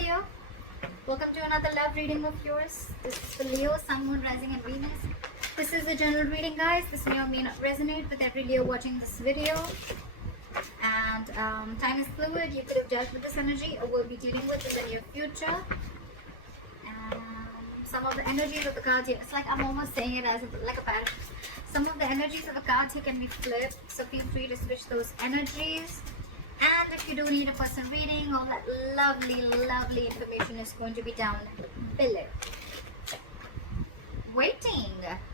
Leo. Welcome to another love reading of yours. This is for Leo, Sun, Moon, Rising and Venus. This is a general reading, guys. This may or may not resonate with every Leo watching this video. And time is fluid. You could have dealt with this energy or will be dealing with in the near future. Some of the energies of the cards here, it's like I'm almost saying it as like a pattern. Some of the energies of the cards here can be flipped, so feel free to switch those energies. And if you do need a personal reading, all that lovely information is going to be down below. Waiting.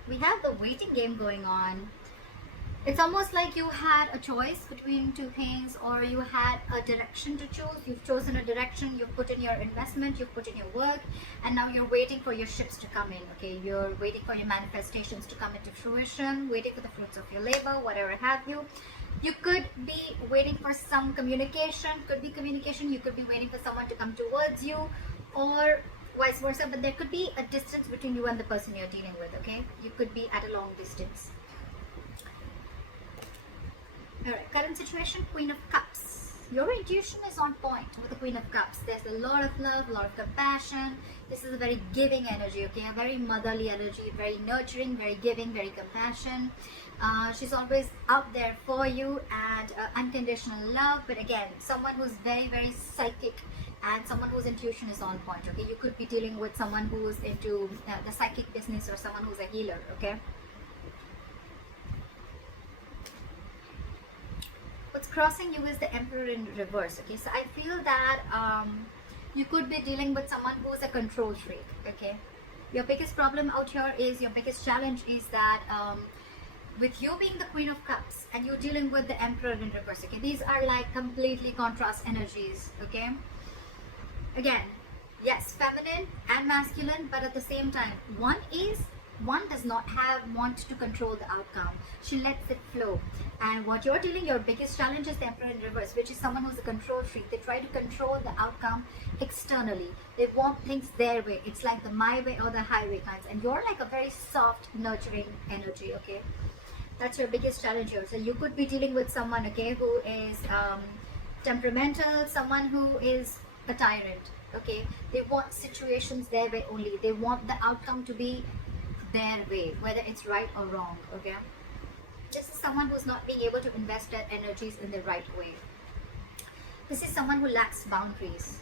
We have the waiting game going on. It's almost like you had a choice between two things, or you had a direction to choose. You've chosen a direction, you've put in your investment, you've put in your work, and now you're waiting for your ships to come in, okay? You're waiting for your manifestations to come into fruition, waiting for the fruits of your labor, whatever have you. You could be waiting for some communication, could be communication, you could be waiting for someone to come towards you, or vice versa, but there could be a distance between you and the person you're dealing with, okay? You could be at a long distance. Alright, current situation, Queen of Cups. Your intuition is on point with the Queen of Cups. There's a lot of love, a lot of compassion. This is a very giving energy, okay? A very motherly energy, very nurturing, very giving, very compassion. She's always out there for you, and unconditional love. But again, someone who's very psychic and someone whose intuition is on point, okay? You could be dealing with someone who's into the psychic business, or someone who's a healer, okay? What's crossing you is the Emperor in reverse, okay? So I feel that you could be dealing with someone who's a control freak, okay? Your biggest problem out here is, your biggest challenge is that with you being the Queen of Cups and you dealing with the Emperor in reverse, okay? These are like completely contrast energies, okay? Again, yes, feminine and masculine, but at the same time, one does not want to control the outcome. She lets it flow. And what you're dealing, your biggest challenge is the Emperor in reverse, which is someone who's a control freak. They try to control the outcome externally. They want things their way. It's like the my way or the highway kinds. And you're like a very soft, nurturing energy, okay? That's your biggest challenge here. So you could be dealing with someone, okay, who is temperamental, someone who is a tyrant, okay? They want situations their way only. They want the outcome to be their way, whether it's right or wrong, okay? This is someone who's not being able to invest their energies in the right way. This is someone who lacks boundaries.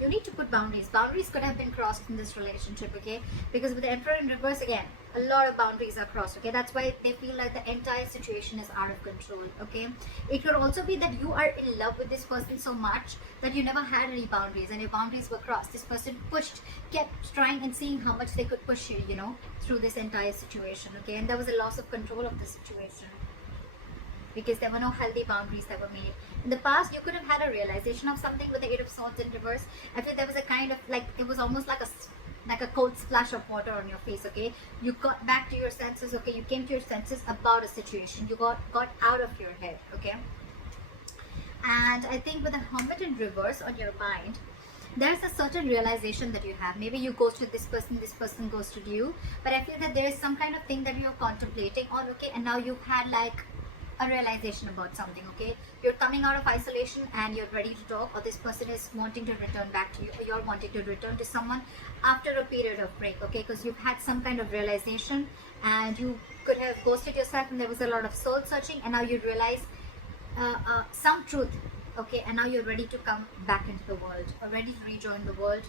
You need to put boundaries. Boundaries could have been crossed in this relationship, okay? Because with the Emperor in reverse, again, a lot of boundaries are crossed, okay? That's why they feel like the entire situation is out of control, okay? It could also be that you are in love with this person so much that you never had any boundaries, and your boundaries were crossed. This person kept trying and seeing how much they could push you, you know, through this entire situation, okay? And there was a loss of control of the situation, because there were no healthy boundaries that were made. In the past, you could have had a realization of something with the Eight of Swords in reverse. I feel there was a kind of, like, it was almost like a cold splash of water on your face, okay? You got back to your senses, okay? You came to your senses about a situation. You got out of your head, okay? And I think with the Hermit in reverse on your mind, there's a certain realization that you have. Maybe you ghosted this person ghosted you. But I feel that there is some kind of thing that you're contemplating on, okay? And now you've had like a realization about something, okay? You're coming out of isolation and you're ready to talk, or this person is wanting to return back to you, or you're wanting to return to someone after a period of break, okay? Because you've had some kind of realization, and you could have ghosted yourself and there was a lot of soul searching, and now you realize some truth, okay? And now you're ready to come back into the world, or ready to rejoin the world.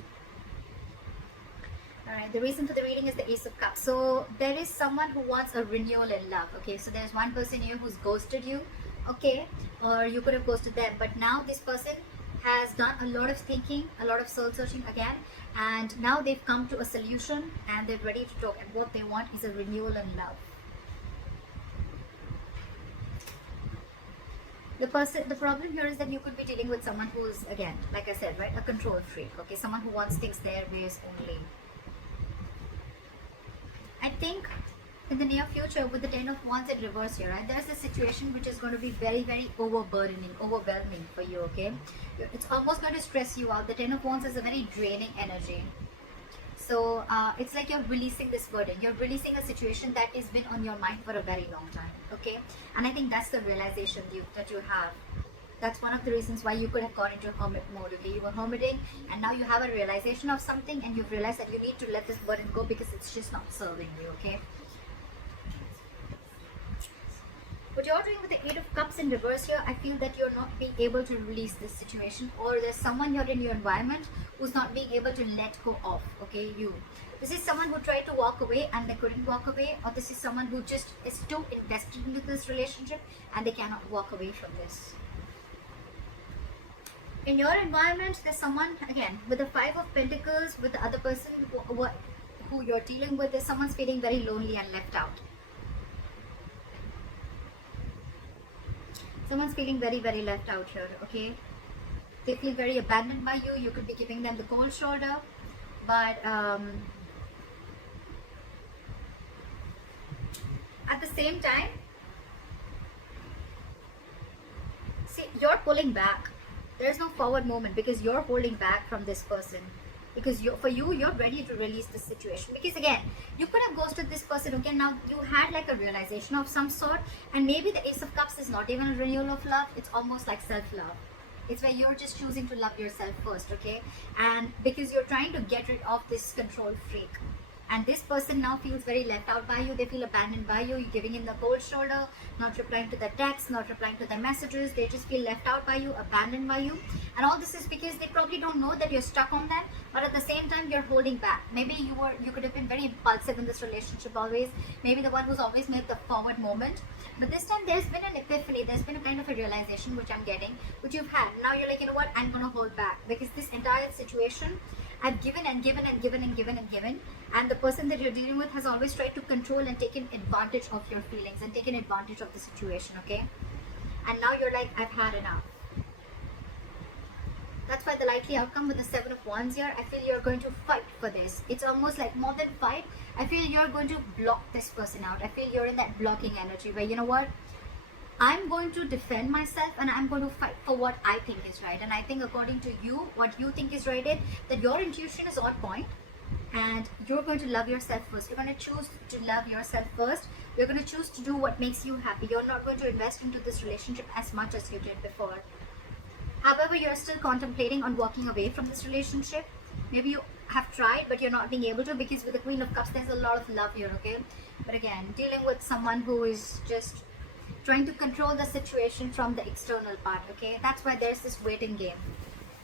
Alright, the reason for the reading is the Ace of Cups. So there is someone who wants a renewal in love, okay? So there's one person here who's ghosted you, okay? Or you could have ghosted them, but now this person has done a lot of thinking, a lot of soul searching again, and now they've come to a solution and they're ready to talk, and what they want is a renewal in love. The problem here is that you could be dealing with someone who's, again, like I said, right, a control freak, okay? Someone who wants things their ways only. I think in the near future, with the Ten of Wands in reverse here, right, there's a situation which is going to be very overwhelming for you, okay? It's almost going to stress you out. The Ten of Wands is a very draining energy. So it's like you're releasing this burden. You're releasing a situation that has been on your mind for a very long time, okay? And I think that's the realization that you have. That's one of the reasons why you could have gone into hermit mode. Okay, you were hermiting, and now you have a realization of something, and you've realized that you need to let this burden go because it's just not serving you. Okay. What you're doing with the Eight of Cups in reverse here, I feel that you're not being able to release this situation, or there's someone here in your environment who's not being able to let go of, okay, you. This is someone who tried to walk away and they couldn't walk away, or this is someone who just is too invested into this relationship and they cannot walk away from this. In your environment, there's someone, again, with the Five of Pentacles, with the other person who you're dealing with, there's someone's feeling very lonely and left out. Someone's feeling very, very left out here, okay? They feel very abandoned by you. You could be giving them the cold shoulder. But at the same time, see, you're pulling back. There's no forward movement because you're holding back from this person. Because you're ready to release this situation. Because again, you could have ghosted this person. Okay, now you had like a realization of some sort, and maybe the Ace of Cups is not even a renewal of love. It's almost like self-love. It's where you're just choosing to love yourself first, okay? And because you're trying to get rid of this control freak. And this person now feels very left out by you. They feel abandoned by you. You're giving in the cold shoulder, not replying to their texts, not replying to their messages. They just feel left out by you, abandoned by you. And all this is because they probably don't know that you're stuck on them, but at the same time you're holding back. Maybe you could have been very impulsive in this relationship always. Maybe the one who's always made the forward moment. But this time there's been an epiphany. There's been a kind of a realization which I'm getting, which you've had. Now you're like, you know what? I'm gonna hold back because this entire situation I've given and given and given and given and given, and the person that you're dealing with has always tried to control and taken advantage of your feelings and taken advantage of the situation, okay? And now you're like, I've had enough. That's why the likely outcome with the Seven of Wands here, I feel you're going to fight for this. It's almost like more than fight. I feel you're going to block this person out. I feel you're in that blocking energy where, you know what? I'm going to defend myself and I'm going to fight for what I think is right. And I think according to you, what you think is right is that your intuition is on point and you're going to love yourself first. You're going to choose to love yourself first. You're going to choose to do what makes you happy. You're not going to invest into this relationship as much as you did before. However, you're still contemplating on walking away from this relationship. Maybe you have tried, but you're not being able to because with the Queen of Cups, there's a lot of love here, okay? But again, dealing with someone who is just trying to control the situation from the external part, okay? That's why there's this waiting game.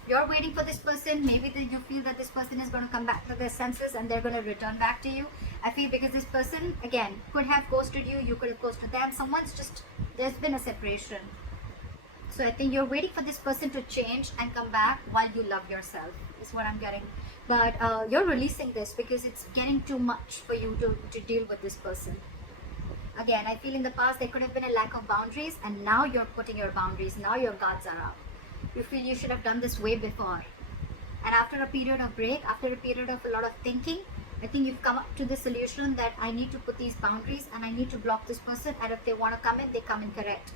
You're waiting for this person. Maybe you feel that this person is going to come back to their senses and they're going to return back to you. I feel because this person, again, could have ghosted you. You could have ghosted them. There's been a separation. So I think you're waiting for this person to change and come back while you love yourself, is what I'm getting. But you're releasing this because it's getting too much for you to deal with this person. Again, I feel in the past there could have been a lack of boundaries, and now you're putting your boundaries. Now your guards are up. You feel you should have done this way before. And after a period of break, after a period of a lot of thinking, I think you've come up to the solution that I need to put these boundaries and I need to block this person, and if they want to come in, they come in correct.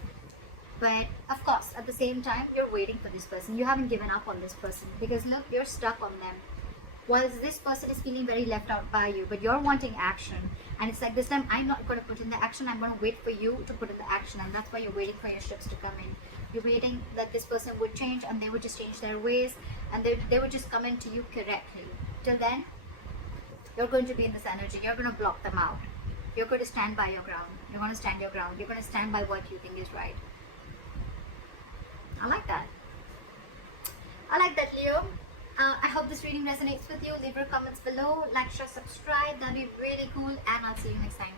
But of course, at the same time, you're waiting for this person. You haven't given up on this person because look, you're stuck on them. Whilst this person is feeling very left out by you, but you're wanting action. And it's like this time, I'm not going to put in the action. I'm going to wait for you to put in the action. And that's why you're waiting for your ships to come in. You're waiting that this person would change and they would just change their ways. And they would just come into you correctly. Till then, you're going to be in this energy. You're going to block them out. You're going to stand by your ground. You're going to stand your ground. You're going to stand by what you think is right. I like that. I like that, Leo. I hope this reading resonates with you. Leave your comments below, like, share, subscribe. That'd be really cool, and I'll see you next time.